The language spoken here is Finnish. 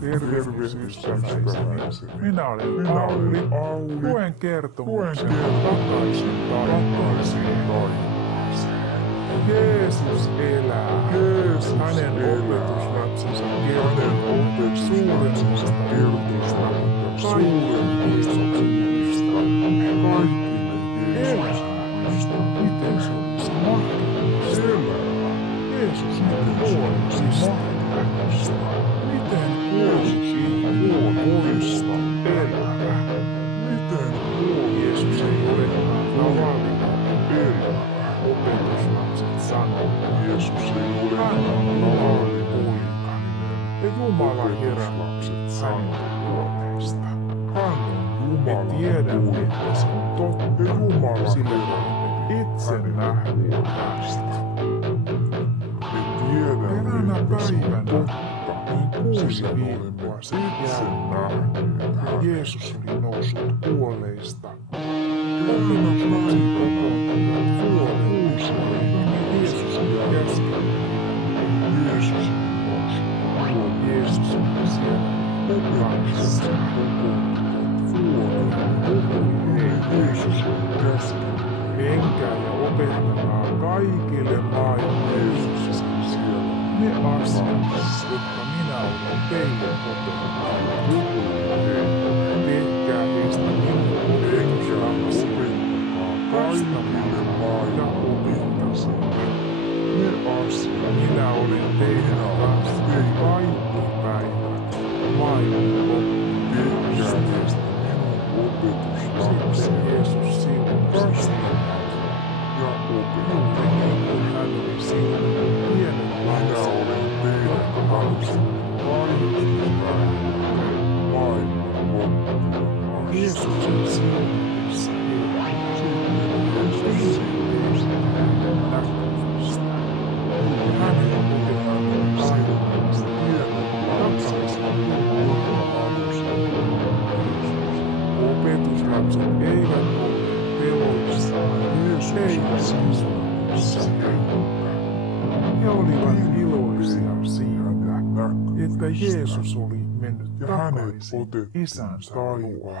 Tervehdys ystäväiseni. Minä olen Auli. Luen kertomuksen takaisin taivaaseen. Jeesus elää. Hänen opetuslapsensa kertovat suuremmasta kertosta. Kaikille Jeesuksista. Kaikille Jeesuksista. Miten se olisi mahdollista? Jeesus on kuollut mahdollista. Miten Jeesus on kuollut elävä? Miten Jeesus ei ole tavallinen elävä? Opetuslapset sanoo, Jeesus ei ole hän on tavallinen poikainen. Ja Jumala herätlapset sanoo puolesta. Hän on Jumala. Me tiedämme, että se on totta. Ja Jumala sillä olemme itse nähneet tästä. Eräänä päivänä, niin 6 viikkoa sitten Jeesus oli noussut kuolleista. Opetuslapset kokoontuivat vuoden uusille, ja Jeesus oli käskenyt. Jeesus oli noussut. Jeesus oli siellä. Opetuslapset kokoontuivat vuoden. Jeesus oli käskenyt. Menkää ja opettakaa kaikille maailman Jeesus siellä. Ne asiat, jotka minä olen teille opettanut. Tehkää heistä minun opetuslapsi. Kastamille ja opettasin. Ne asiat, minä olen teidän kanssa kaikki päivät. Maailman loppuun. Tehkää heistä minun opetuslapsi. Jeesus silloin kastamille ja opettasin. Kun hän oli silloin pienen lapsen. Jotka halusivat vanhuspäivänä maailman loppuun. Jeesuksen silmissä Jeesus hänen näkyvistä. Hänen opettajan silmissä pienen lapsensa opetuslapset eivät olleet peloissaan Jeesuksen he olivat iloisia siitä, että Jeesus oli mennyt takaisin isänsä luo.